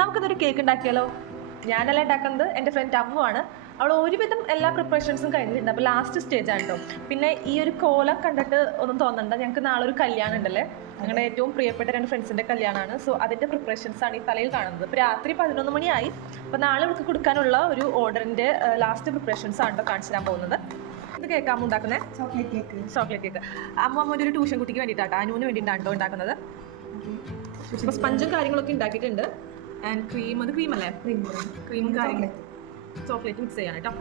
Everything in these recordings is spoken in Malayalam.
നമുക്കിതൊരു കേക്ക് ഉണ്ടാക്കിയാലോ? ഞാനല്ല ഉണ്ടാക്കുന്നത്, എൻ്റെ ഫ്രണ്ട് അമ്മുവാണ്. അവൾ ഒരുവിധം എല്ലാ പ്രിപ്പറേഷൻസും കഴിഞ്ഞിട്ടുണ്ട്. അപ്പോൾ ലാസ്റ്റ് സ്റ്റേജാണ് കേട്ടോ. പിന്നെ ഈ ഒരു കോലം കണ്ടിട്ട് ഒന്നും തോന്നണ്ട, ഞങ്ങൾക്ക് നാളെ ഒരു കല്യാണം ഉണ്ടല്ലേ, ഞങ്ങളുടെ ഏറ്റവും പ്രിയപ്പെട്ട 2 ഫ്രണ്ട്സിൻ്റെ കല്യാണമാണ്. സോ അതിൻ്റെ പ്രിപ്പറേഷൻസാണ് ഈ തലയിൽ കാണുന്നത്. ഇപ്പോൾ രാത്രി 11 മണിയായി. അപ്പോൾ നാളെ ഇവർക്ക് കൊടുക്കാനുള്ള ഒരു ഓർഡറിൻ്റെ ലാസ്റ്റ് പ്രിപ്പറേഷൻസ് ആണ് കേട്ടോ കാണിച്ചു തരാൻ പോകുന്നത്. ഇത് കേക്ക് അമ്മ ഉണ്ടാക്കുന്നത് ചോക്ലേറ്റ് കേക്ക്. അമ്മ ഒരു ട്യൂഷൻ കുട്ടിക്ക് വേണ്ടിയിട്ടാട്ടോ, അനുവിന് വേണ്ടിയിട്ടാണ് കേട്ടോ ഉണ്ടാക്കുന്നത്. ഇപ്പോൾ സ്പഞ്ചും കാര്യങ്ങളൊക്കെ ഉണ്ടാക്കിയിട്ടുണ്ട്. ആൻഡ് ക്രീം, അത് ക്രീമല്ലേ, ക്രീമും കാര്യങ്ങളും ചോക്ലേറ്റ് മിക്സ് ചെയ്യാണ് കേട്ടോ.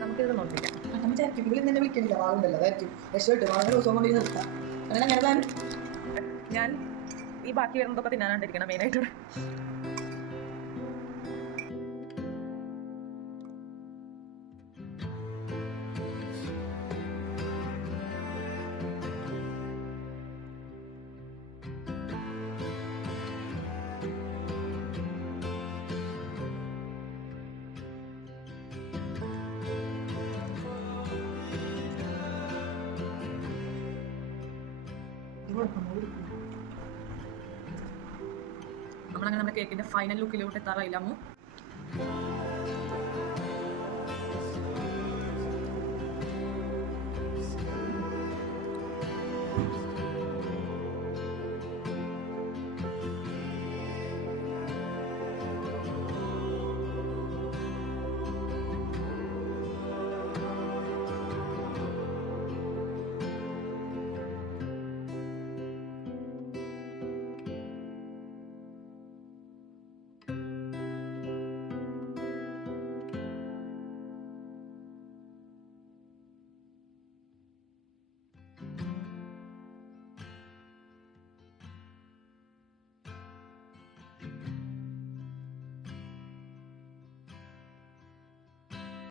നമുക്കിത് നോക്കിക്കാം. ഞാൻ ഈ ബാക്കി വരുന്നതൊക്കെ തിന്നാനാണ്ടിരിക്കണം മെയിനായിട്ട്. നമ്മളങ്ങനെ നമ്മുടെ കേക്കിന്റെ ഫൈനൽ ലുക്കിലോട്ട് എത്താറായില്ല അമ്മു.